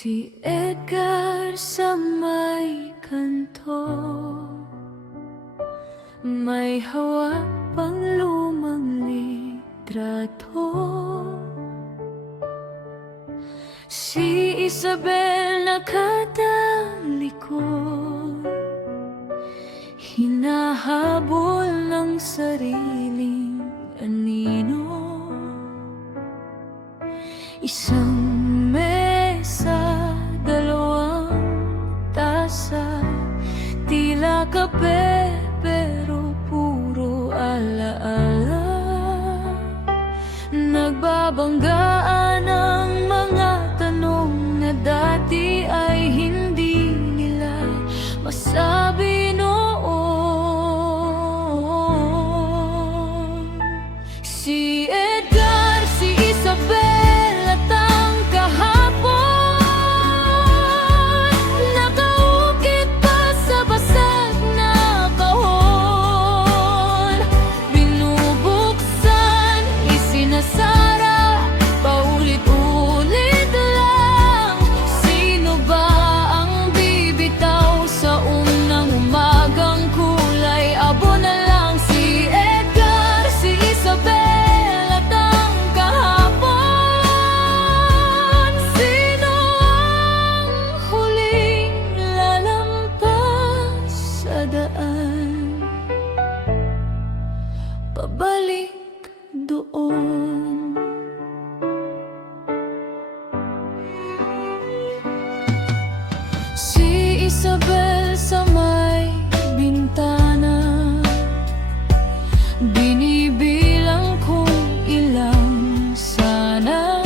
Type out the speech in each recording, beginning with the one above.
Si Edgar sa may kanto, may hawak pang lumang litrato. Si Isabel nakatalikod, hinahabol ng sariling anino. Isang mesa, dalawang tasa, tila kape pero puro alaala. Nagbabanggaan ang mga tanong na dati ay hindi nila masabi noon. Si Edgar, si Isabel, pabalik doon. Si Isabel sa may bintana, binibilang kung ilang sana.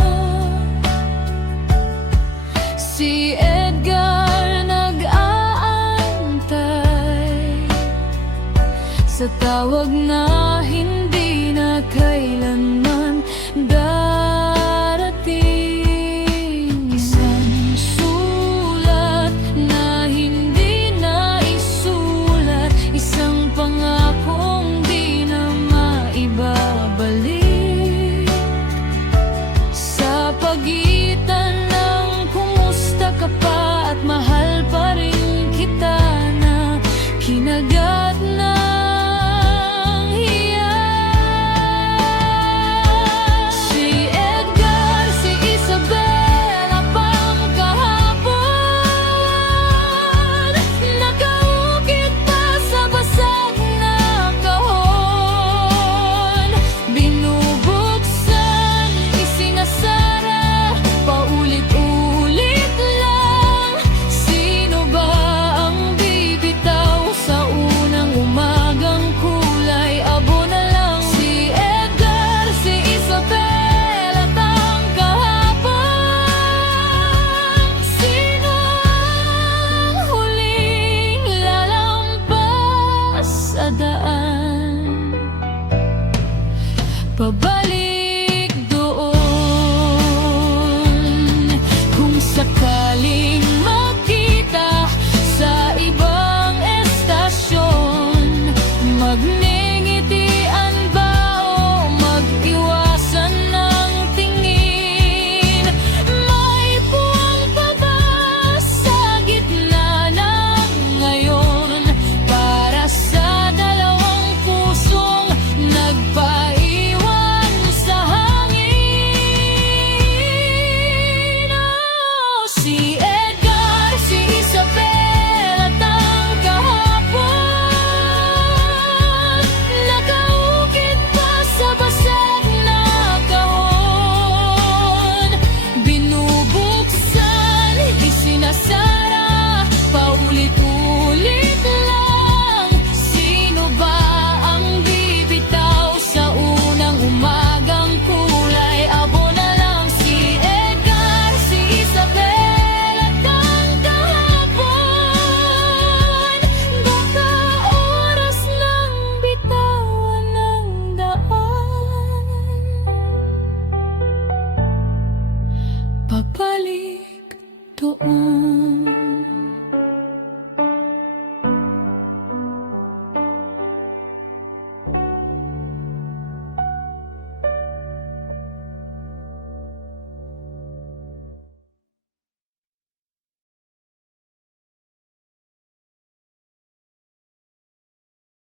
Si Edgar nag-aantay sa tawag na